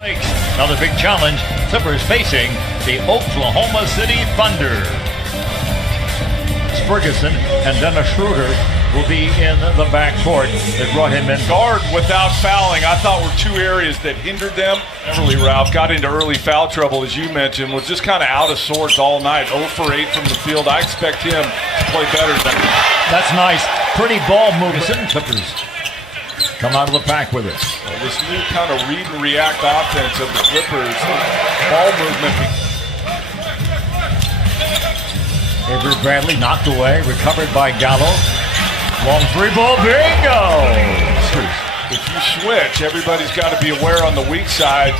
Another big challenge, Clippers facing the Oklahoma City Thunder. Ferguson and Dennis Schroeder will be in the backcourt. They brought him in. Guard without fouling, I thought were two areas that hindered them. Beverly, Ralph, got into early foul trouble, as you mentioned, was just kind of out of sorts all night. 0 for 8 from the field. I expect him to play better than. That's nice. Pretty ball movement. Clippers come out of the pack with it. This new kind of read and react offense of the Clippers. Ball movement. Avery Bradley knocked away, recovered by Gallo. Long three ball, bingo! If you switch, everybody's got to be aware on the weak side.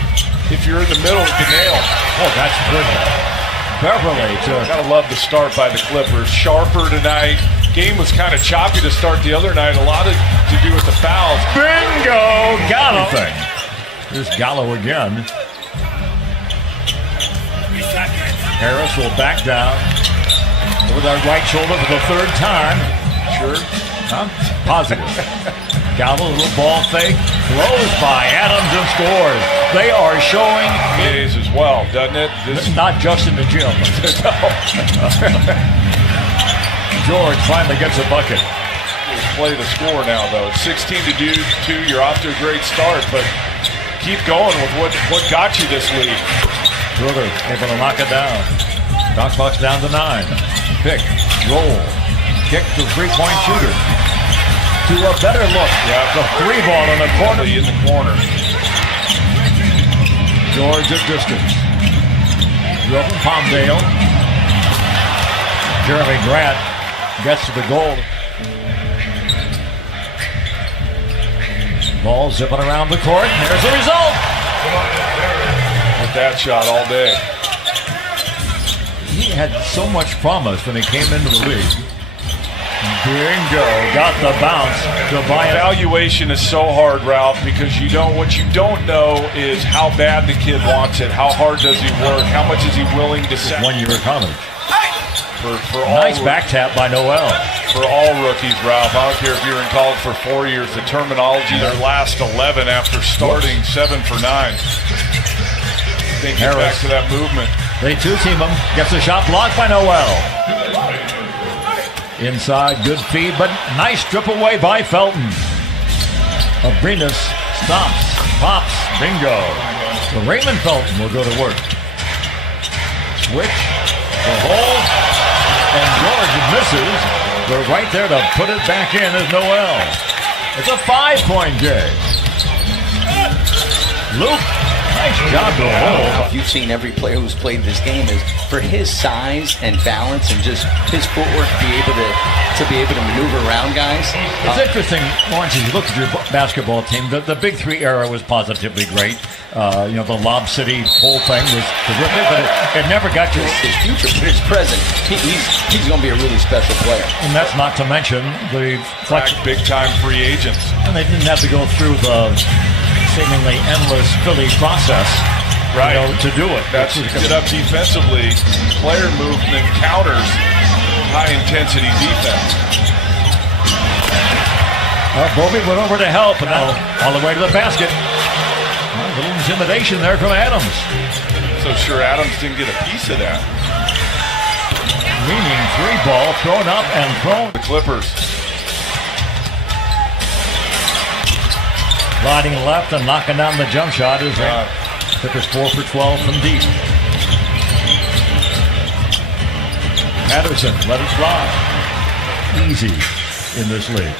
If you're in the middle, it can nail. Oh, that's good. Beverly gotta love the start by the Clippers. Sharper tonight. Game was kind of choppy to start the other night. A lot to do with the fouls. Bingo! Gallo. Here's Gallo again. Harris will back down. With our right shoulder for the third time. Sure. Positive. Gallo, a little ball fake. Throws by Adams and scores. They are showing days as well, doesn't it? Not just in the gym. George finally gets a bucket. Play the score now, though. 16-2. You're off to a great start, but keep going with what got you this lead. Schroeder able to knock it down. Bucks down to 9. Pick, roll, kick to three-point shooter. To a better look. Yeah, the three ball in the corner. In the corner. George at distance. Drew from Palmdale. Jeremy Grant gets to the goal. Ball zipping around the court, and there's the result. With that shot all day. He had so much promise when he came into the league. Bingo, got the bounce. Evaluation is so hard, Ralph, because what you don't know is how bad the kid wants it, how hard does he work, how much is he willing to set. 1 year of college. For all nice back tap by Noel. For all rookies, Ralph. I don't care if you're in college for 4 years. The terminology, their last 11 after starting 7 for 9. Then get back to that movement. They two-team him. Gets a shot blocked by Noel. Inside, good feed, but nice strip away by Felton. Abrinas stops, pops, bingo. So Raymond Felton will go to work. Switch, the hole, and George misses. But right there to put it back in is Noel. It's a 5-point game. Luke. Nice job to hold. You've seen every player who's played this game is for his size and balance and just his footwork to be able to maneuver around guys. It's interesting, Lawrence, as you look at your basketball team, the Big Three era was positively great. The Lob City whole thing was terrific, but it never got to his future, but his present. He's going to be a really special player. And that's not to mention the big-time free agents. And they didn't have to go through the seemingly endless Philly process, to do it. That's get up defensively. Player movement counters high-intensity defense. Bobby went over to help, and now all the way to the basket. A little intimidation there from Adams. So sure Adams didn't get a piece of that. Leaning three ball, thrown up and thrown. The Clippers. Sliding left and knocking down the jump shot is Clippers 4 for 12 from deep. Patterson let it fly. Easy in this league.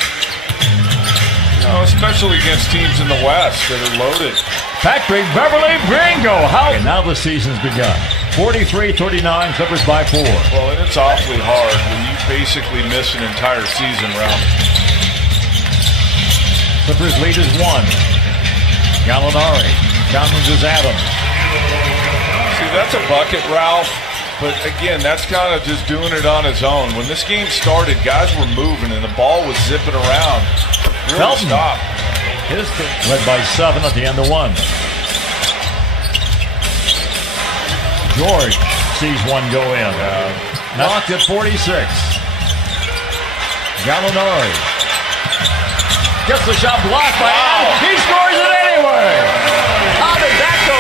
Especially against teams in the West that are loaded. Patrick Beverly, bingo! And now the season's begun. 43-39, Clippers by 4. Well, and it's awfully hard when you basically miss an entire season, Ralph. Clippers lead is 1. Gallinari challenges Adams. See, that's a bucket, Ralph. But again, that's kind of just doing it on his own. When this game started, guys were moving and the ball was zipping around. Really Felton stopped. Led by 7 at the end of 1. George sees one go in. Knocked at 46. Gallinari gets the shot blocked by Adams. He scores it anyway. How did that go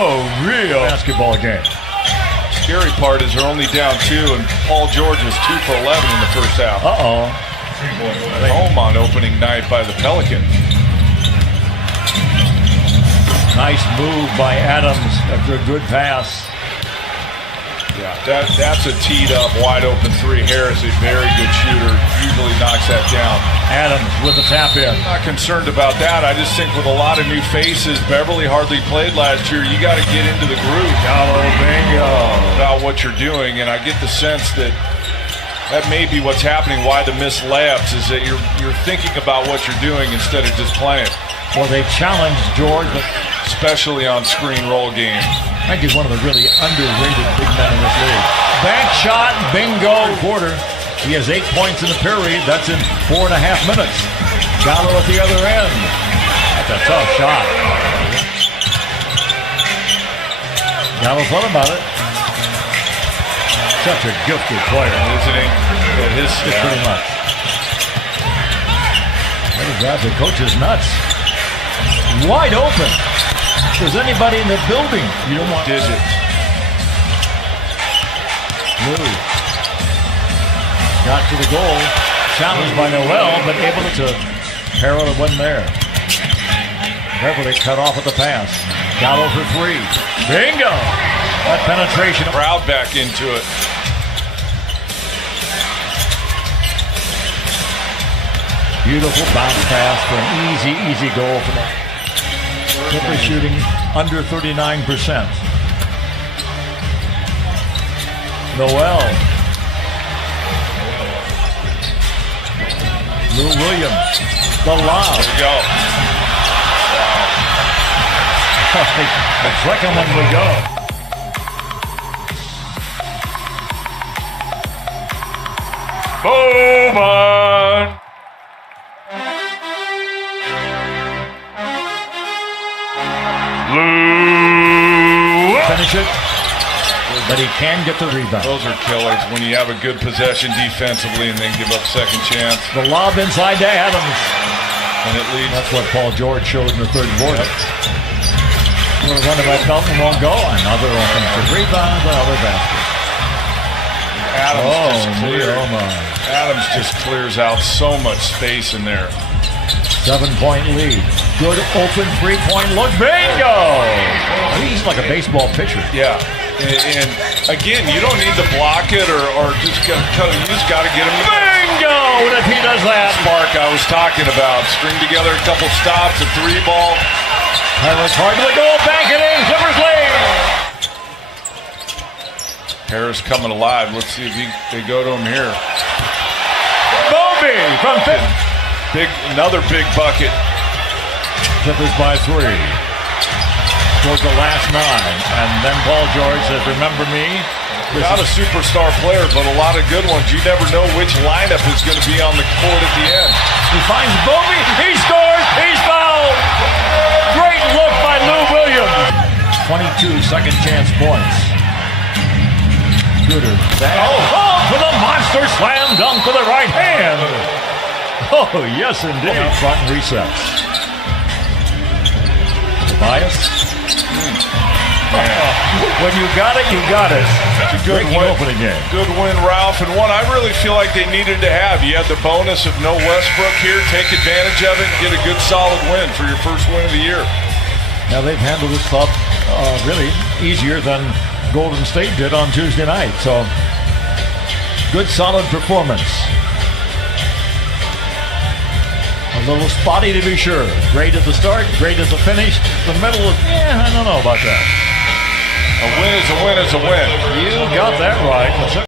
Oh, real basketball game. Scary part is they're only down 2, and Paul George was 2 for 11 in the first half. Home on opening night by the Pelicans. Nice move by Adams after a good pass. Yeah, that's a teed up, wide open 3. Harris, a very good shooter, usually knocks that down. Adams with a tap in. I'm not concerned about that. I just think with a lot of new faces, Beverly hardly played last year. You got to get into the groove. Bingo. About what you're doing, and I get the sense that may be what's happening. Why the missed layups is that you're thinking about what you're doing instead of just playing. Well, they challenged George, especially on screen roll games. I think he's one of the really underrated big men in this league. Bank shot, bingo. Quarter. He has 8 points in the period. That's in 4.5 minutes. Gallo at the other end. That's a tough shot. Gallo thought about it. Such a gifted player, isn't he? Pretty much. That grabs the coach's nuts. Wide open. If there's anybody in the building, you don't want digits. Lou got to the goal, challenged by Noel, but able to Harold wasn't there. Beverly cut off at the pass. Gallo for 3. Bingo! That penetration. Crowd back into it. Beautiful bounce pass for an easy goal for them. Clippers shooting under 39%. Noel. Lou Williams. The lob. There we go. Wow. The second one would go. Bowman. Finish it, but he can get the rebound. Those are killers when you have a good possession defensively and then give up second chance. The lob inside to Adams. And it leads. That's what Paul George showed in the third quarter. Yep. Little run by Felton won't go. Another offensive rebound, another basket. Adams just clears out so much space in there. 7-point lead. Good open 3-point look. Bingo! He's like a baseball pitcher. Yeah. And again, you don't need to block it or just cut it. You just got to get him. Bingo! And if he does that. Spark I was talking about. String together a couple stops, a 3-ball. Harris hard to the goal. Bank it in. Clippers lead. Harris coming alive. Let's see if they go to him here. Bobby from 5. Another big bucket. Clippers by 3. Towards the last 9. And then Paul George says, remember me? Not a superstar player, but a lot of good ones. You never know which lineup is going to be on the court at the end. He finds Bobby. He scores. He's fouled. Great look by Lou Williams. 22 second chance points. Gooder. For the monster slam dunk with the right hand. Oh, yes, indeed. Front resets. Tobias. When you got it, you got it. It's a good win. Opening game. Good win, Ralph, and one I really feel like they needed to have. You had the bonus of no Westbrook here. Take advantage of it and get a good, solid win for your first win of the year. Now they've handled this club really easier than Golden State did on Tuesday night. So, good, solid performance. A little spotty to be sure. Great at the start, great at the finish. The middle is, I don't know about that. A win is a win is a win. You got that right.